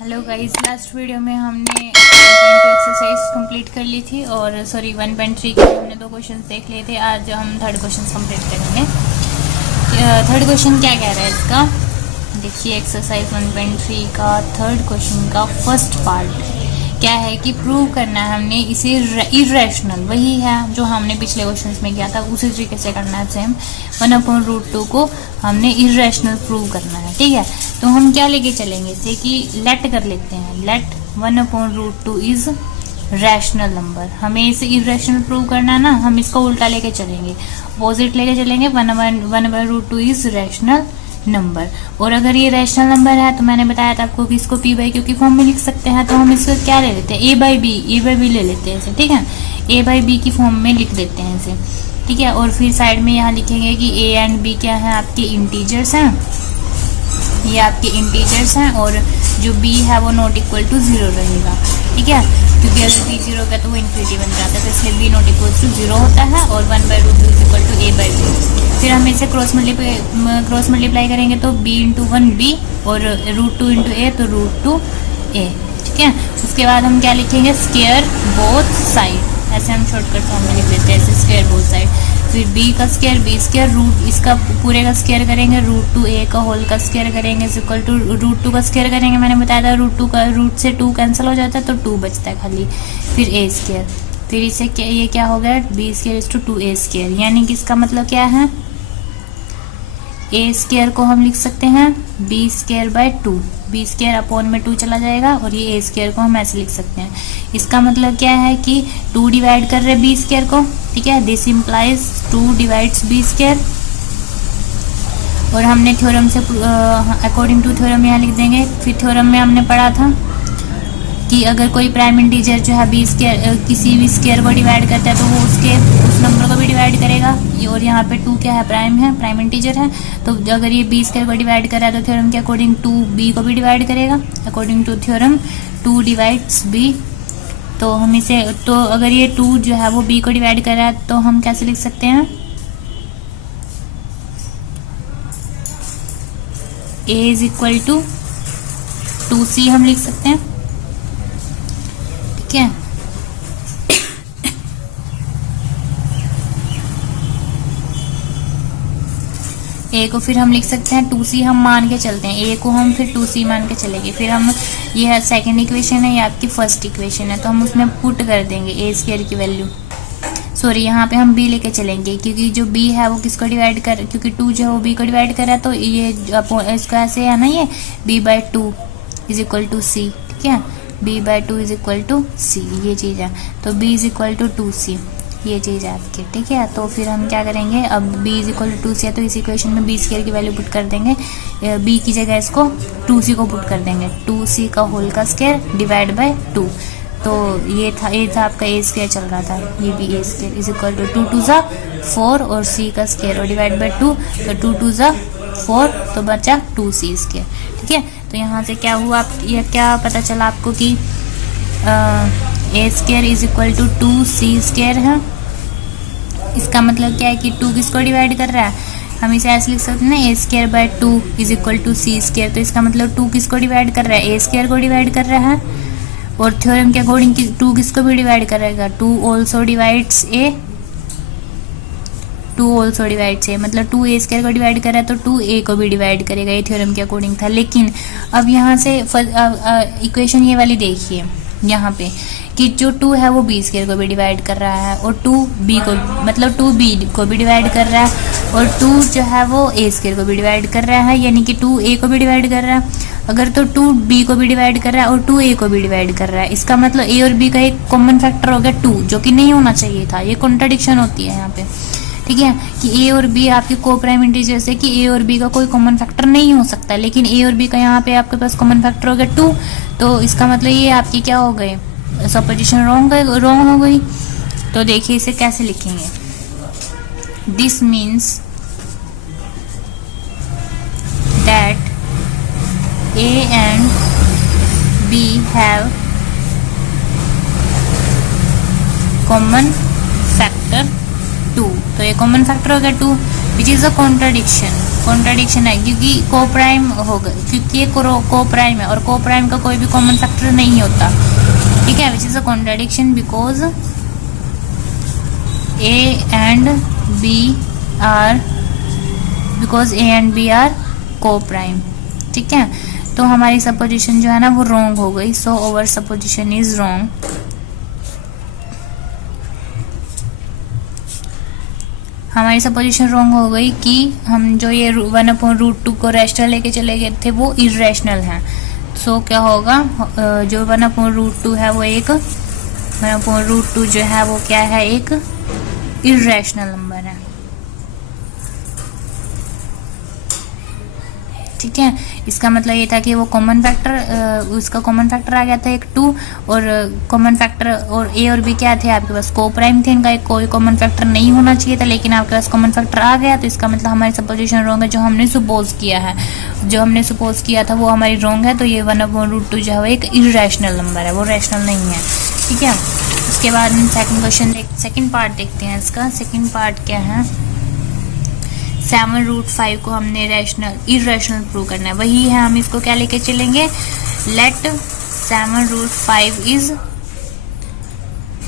Hello guys, last video में हमने 1.2 exercise complete कर ली थी और 1.3 के हमने 2 क्वेश्चन देख लिए थे। आज हम थर्ड क्वेश्चन कंप्लीट करेंगे। थर्ड क्वेश्चन क्या कह रहा है इसका, देखिए एक्सरसाइज 1.3 का थर्ड क्वेश्चन का फर्स्ट पार्ट क्या है कि प्रूव करना है हमने इसे इरेशनल, वही है जो हमने पिछले क्वेश्चंस में किया था, उसी तरीके से करना है सेम। 1/√2 को हमने इरेशनल प्रूव करना है, ठीक है। तो हम क्या लेके चलेंगे इसे कि लेट कर लेते हैं, लेट 1/√2 इज रैशनल नंबर। हमें इसे इरेशनल प्रूव करना है ना, हम इसका उल्टा लेके चलेंगे, अपोजिट लेके चलेंगे। 1/√2 इज रैशनल नंबर। और अगर ये रैशनल नंबर है तो मैंने बताया था आपको कि इसको p बाई क्यू की फॉर्म में लिख सकते हैं। तो हम इसको क्या ले लेते हैं, a बाई बी ले लेते हैं इसे, ठीक है। a बाई बी की फॉर्म में लिख देते हैं इसे, ठीक है। और फिर साइड में यहाँ लिखेंगे कि a एंड b क्या है, आपके इंटीजर्स हैं, ये आपके इंटीजर्स हैं। और जो b है वो नॉट इक्वल टू 0 रहेगा, ठीक है, क्योंकि अगर b 0 होगा तो वो इन्फिनिटी बन जाता है, तो इसलिए b नॉट इक्वल टू 0 होता है। और 1/√2 is equal to a by b. फिर हम इसे क्रॉस मल्टीप्लाई करेंगे तो b इंटू 1b और √2 इंटू a तो √2a, ठीक है। उसके बाद हम क्या लिखेंगे, स्क्वायर बोथ साइड, ऐसे हम शॉर्टकट फॉर्म में लिख देते हैं, ऐसे स्क्वायर बोथ साइड। फिर b का स्क्वायर रूट इसका पूरे का स्क्वायर करेंगे, √2a का होल का स्क्वायर करेंगे इज इक्वल टू √2 का स्क्वायर करेंगे। मैंने बताया था √2 का रूट से 2 कैंसिल हो जाता है तो 2 बचता है खाली। फिर a स्क्वायर, फिर इसे ये क्या हो गया, b square is to 2a square, यानी कि इसका मतलब क्या है, a स्क्वायर को हम लिख सकते हैं b square by 2, b square upon में 2 चला जाएगा और ये a स्क्वायर को हम ऐसे लिख सकते हैं। इसका मतलब क्या है कि 2 डिवाइड कर रहे हैं b स्क्वायर को, ठीक है, this implies 2 divides b square. और हमने थ्योरम से अकॉर्डिंग टू थ्योरम यहाँ लिख देंगे। फिर थ्योरम में हमने पढ़ा था कि अगर कोई प्राइम इंटीजर जो है b स्क्वायर किसी भी स्क्वायर को डिवाइड करता है तो वो उस नंबर को भी डिवाइड करेगा। और यहाँ पे 2 क्या है, प्राइम इंटीजर है, तो अगर ये b स्क्वायर को डिवाइड कर रहा है तो थ्योरम के अकॉर्डिंग 2 b को भी डिवाइड करेगा। According to theorem 2 divides b, तो हम इसे, तो अगर ये 2 जो है वो b को डिवाइड कर रहा है तो हम कैसे लिख सकते हैं, a is equal to 2c हम लिख सकते हैं, ठीक है। a को फिर हम लिख सकते हैं 2c, हम मान के चलते हैं a को, हम फिर 2c मान के चलेंगे। फिर हम, ये सेकंड इक्वेशन है, ये आपकी फर्स्ट इक्वेशन है, तो हम उसमें पुट कर देंगे a स्क्वायर की वैल्यू। सॉरी, यहाँ पे हम b लेके चलेंगे क्योंकि जो b है वो किसको डिवाइड कर, क्योंकि 2 जो है वो b को डिवाइड कर रहा है, तो ये इसका ऐसे है ना, ये b by 2 is equal to c, ठीक है, b by 2 is equal to c, ये चीज़ है। तो b is equal to 2c, ये चीज़ है आपकी, ठीक है। तो फिर हम क्या करेंगे, अब b is equal to 2c है तो इस इक्वेशन में b स्क्वायर की वैल्यू पुट कर देंगे, b की जगह इसको 2c को पुट कर देंगे, 2c का होल का स्क्वायर डिवाइड बाय 2। तो ये था आपका a स्क्वायर चल रहा था, ये भी a square is equal to 2 2 ज़ा 4 और c का स्क्वायर और डिवाइड बाय 2, तो 2 2 ज़ा 4 तो बचा 2c स्क्वायर, ठीक है। तो यहाँ से क्या हुआ, ये क्या पता चला आपको कि a square is equal to 2c square है। इसका मतलब क्या है कि 2 किसको डिवाइड कर रहा है, हम इसे ऐसे लिख सकते हैं ना, a square by 2 is equal to c square. तो इसका मतलब 2 किसको डिवाइड कर रहा है, a स्क्वायर को डिवाइड कर रहा है। और थ्योरम के अकॉर्डिंग 2 किसको भी डिवाइड करेगा, 2 also divides a, 2 also divides a, मतलब 2 a स्क्वायर को डिवाइड कर रहा है तो 2 a को भी डिवाइड करेगा, ये थ्योरम के अकॉर्डिंग था। लेकिन अब यहाँ से इक्वेशन ये वाली देखिए यहाँ पे कि जो 2 है वो b स्क्वायर को भी डिवाइड कर रहा है और 2 b को, मतलब 2 b को भी डिवाइड कर रहा है और 2 जो है वो a स्क्वायर को भी डिवाइड कर रहा है, यानी कि 2 a को भी डिवाइड कर रहा है। अगर तो 2 b को भी डिवाइड कर रहा है और 2 a को भी डिवाइड कर रहा है, इसका मतलब a और b का एक कॉमन फैक्टर हो गया 2, जो कि नहीं होना चाहिए था, ये कॉन्ट्राडिक्शन होती है यहाँ पे, ठीक है, कि a और b आपके को प्राइम इंटीजर से कि a और b का कोई कॉमन फैक्टर नहीं हो सकता, लेकिन a और b का यहाँ पे आपके पास कॉमन फैक्टर हो गया 2, तो इसका मतलब ये आपकी क्या हो गए, सपोजिशन रॉन्ग हो गई। तो देखिए इसे कैसे लिखेंगे, this means that a and b have common factor 2, तो ये कॉमन फैक्टर हो गया 2 विच इज अ कॉन्ट्राडिक्शन। कॉन्ट्राडिक्शन है क्योंकि को प्राइम होगा, क्योंकि ये को प्राइम है और को प्राइम का कोई भी कॉमन फैक्टर नहीं होता, ठीक है। Which is a contradiction because a and b are coprime, ठीक है। तो हमारी सपोजिशन जो है ना वो रॉन्ग हो गई, so over supposition is wrong. हमारी सपोजिशन रॉन्ग हो गई कि हम जो ये 1/√2 को रैशनल लेके चले गए थे वो इरेशनल है। सो क्या होगा, जो 1/√2 है वो एक 1/√2 जो है वो क्या है, एक इरेशनल नंबर है, ठीक है। इसका मतलब ये था कि वो कॉमन फैक्टर, उसका कॉमन फैक्टर आ गया था एक 2, और कॉमन फैक्टर और ए और बी क्या थे आपके पास, को प्राइम थे, इनका एक कोई कॉमन फैक्टर नहीं होना चाहिए था, लेकिन आपके पास कॉमन फैक्टर आ गया, तो इसका मतलब हमारी सपोजिशन रॉन्ग है। जो हमने सपोज किया था वो हमारी रॉन्ग है, तो ये 1/√2 जो है वो एक इरेशनल नंबर है, वो रैशनल नहीं है, ठीक है। उसके बाद हम सेकेंड पार्ट देखते हैं इसका। सेकेंड पार्ट क्या है, 7√5 को हमने इरेशनल प्रूव करना है, वही है। हम इसको क्या लेके चलेंगे, लेट 7√5 इज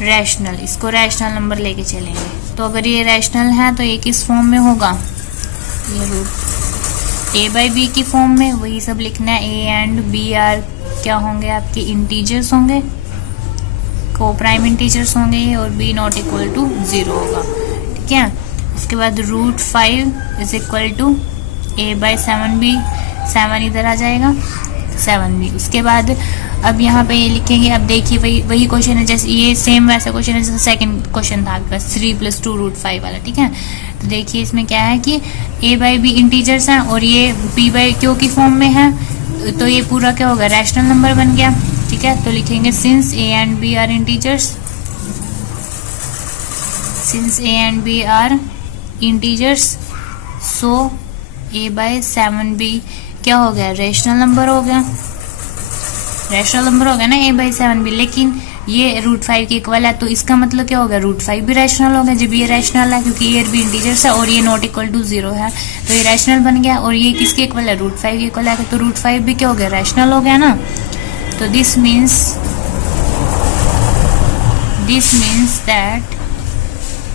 रैशनल, इसको रैशनल नंबर लेके चलेंगे। तो अगर ये रैशनल है तो ये किस फॉर्म में होगा, ये रूट a/b की फॉर्म में, वही सब लिखना है। a एंड b आर क्या होंगे, आपके इंटीजर्स होंगे, को प्राइम इंटीजर्स होंगे ये, और b नॉट इक्वल टू 0 होगा, ठीक है। उसके बाद √5 इज इक्वल टू a/7b, 7 इधर आ जाएगा, 7b। उसके बाद अब यहाँ पे ये लिखेंगे, अब देखिए वही क्वेश्चन है, जैसे ये सेम वैसा क्वेश्चन है जैसे सेकंड क्वेश्चन था आपके पास 3 + 2 √5 वाला, ठीक है। तो देखिए इसमें क्या है कि a/b इंटीजर्स हैं और ये p/q की फॉर्म में है, तो ये पूरा क्या होगा, रैशनल नंबर बन गया, ठीक है। तो लिखेंगे since a and b are integers, so a/7b क्या हो गया, रैशनल नंबर हो गया, ना a/7b। लेकिन ये √5 के इक्वल है, तो इसका मतलब क्या हो गया, √5 भी रैशनल हो गया जब ये रैशनल है, क्योंकि ये भी इंटीजर्स है और ये नॉट इक्वल टू 0 है, तो ये रैशनल बन गया। और ये किसके इक्वल है, √5 के इक्वल है, तो √5 भी क्या हो गया, रैशनल हो गया ना। तो this means that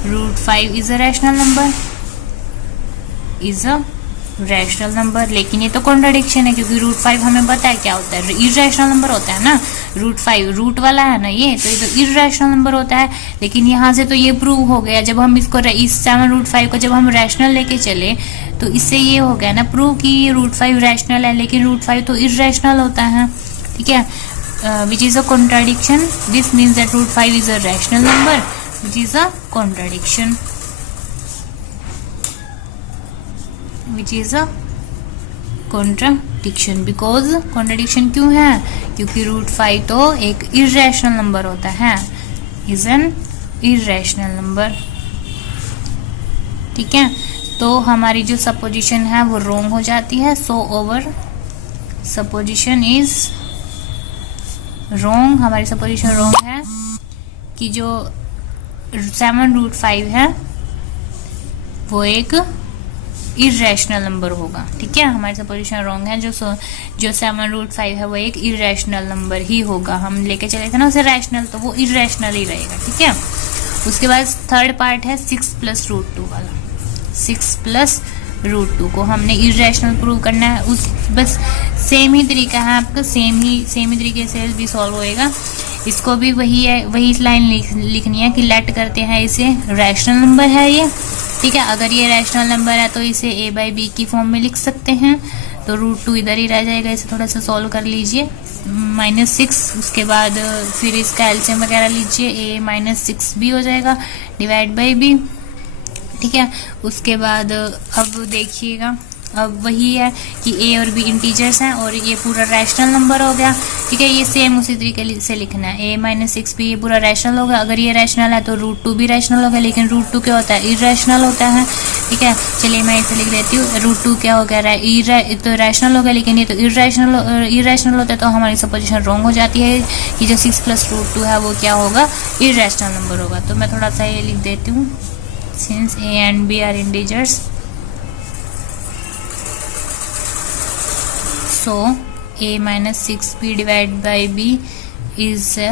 √5 is a rational number, लेकिन ये तो कॉन्ट्राडिक्शन है क्योंकि √5 हमें पता है क्या होता है, इरेशनल नंबर होता है ना। √5 रूट वाला है ना ये, तो ये तो इरेशनल नंबर होता है। लेकिन यहाँ से तो ये प्रूव हो गया, जब हम इसको इस 7√5 को जब हम रैशनल लेके चले तो इससे ये हो गया ना प्रूव कि ये √5 रैशनल है, लेकिन √5 तो इरेशनल होता है, ठीक है। Which is a contradiction, this means that √5 is a rational number, which is a contradiction, because contradiction क्यों है, क्योंकि √5 तो एक इरेशनल नंबर होता है, इज एन इरेशनल नंबर, ठीक है। तो हमारी जो सपोजिशन है वो रॉन्ग हो जाती है, so over supposition is wrong. हमारी सपोजिशन रॉन्ग है कि जो 7√5 है वो एक इरेशनल नंबर होगा, ठीक है। हमारी सपोजिशन रॉन्ग है, जो 7√5 है वो एक इरेशनल नंबर ही होगा। हम लेके चले थे ना उसे रैशनल, तो वो इरेशनल ही रहेगा, ठीक है। उसके बाद थर्ड पार्ट है 6 + √2 वाला। 6 + √2 को हमने इरेशनल प्रूव करना है, उस बस सेम ही तरीका है आपका, सेम ही तरीके से भी सॉल्व होएगा। इसको भी वही लाइन लिखनी है कि लेट करते हैं इसे रैशनल नंबर है ये, ठीक है। अगर ये रैशनल नंबर है तो इसे a/b की फॉर्म में लिख सकते हैं, तो √2 इधर ही रह जाएगा, इसे थोड़ा सा सॉल्व कर लीजिए, -6। उसके बाद फिर इसका एलसीएम वगैरह लीजिए, a - 6 भी हो जाएगा, डिवाइड बाई b, ठीक है। उसके बाद अब देखिएगा, अब वही है कि a और b इंटीजर्स हैं और ये पूरा रैशनल नंबर हो गया, ठीक है। ये सेम उसी तरीके से लिखना है, a - 6 भी ये पूरा रैशनल होगा। अगर ये रैशनल है तो √2 भी रैशनल होगा, लेकिन √2 क्या होता है, इरेशनल होता है, ठीक है। चलिए मैं इसे लिख देती हूँ, √2 क्या हो गया, तो रैशनल होगा, लेकिन ये तो इरेशनल होता है, तो हमारी सपोजिशन रॉन्ग हो जाती है कि जो 6 + √2 है वो क्या होगा, इरेशनल नंबर होगा। तो मैं थोड़ा सा ये लिख देती हूँ, since a and b are integers, So a minus 6b divided by b is a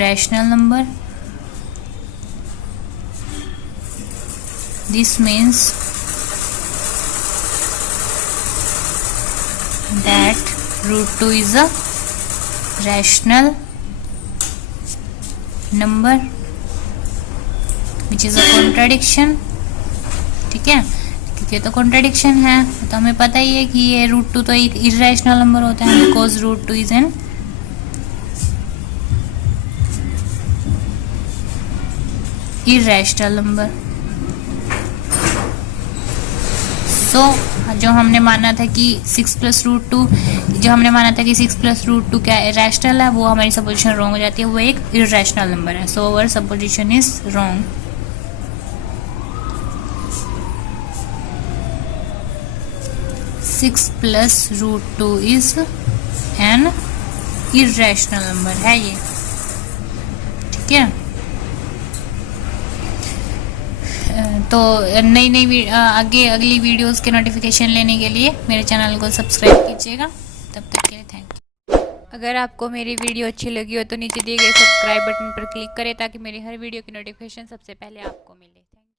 rational number. This means that root 2 is a rational number which is a contradiction. ठीक है, क्योंकि ये तो कॉन्ट्रडिक्शन है, तो हमें पता ही है कि ये रूट 2 तो एक इरेशनल नंबर होता है, because root 2 is an irrational number. So जो हमने माना था कि 6 प्लस रूट 2 जो हमने माना था कि 6 प्लस रूट 2 क्या इरेशनल है, वो हमारी सपोजिशन रॉन्ग हो जाती है, वो एक इरेशनल नंबर है. So our supposition is wrong. Six plus root 2 is an irrational number है ये. ठीक है, तो नई आगे अगली वीडियोस के नोटिफिकेशन लेने के लिए मेरे चैनल को सब्सक्राइब कीजिएगा. तब तक के लिए थैंक यू. अगर आपको मेरी वीडियो अच्छी लगी हो तो नीचे दिए गए सब्सक्राइब बटन पर क्लिक करें ताकि मेरी हर वीडियो की नोटिफिकेशन सबसे पहले आपको मिले.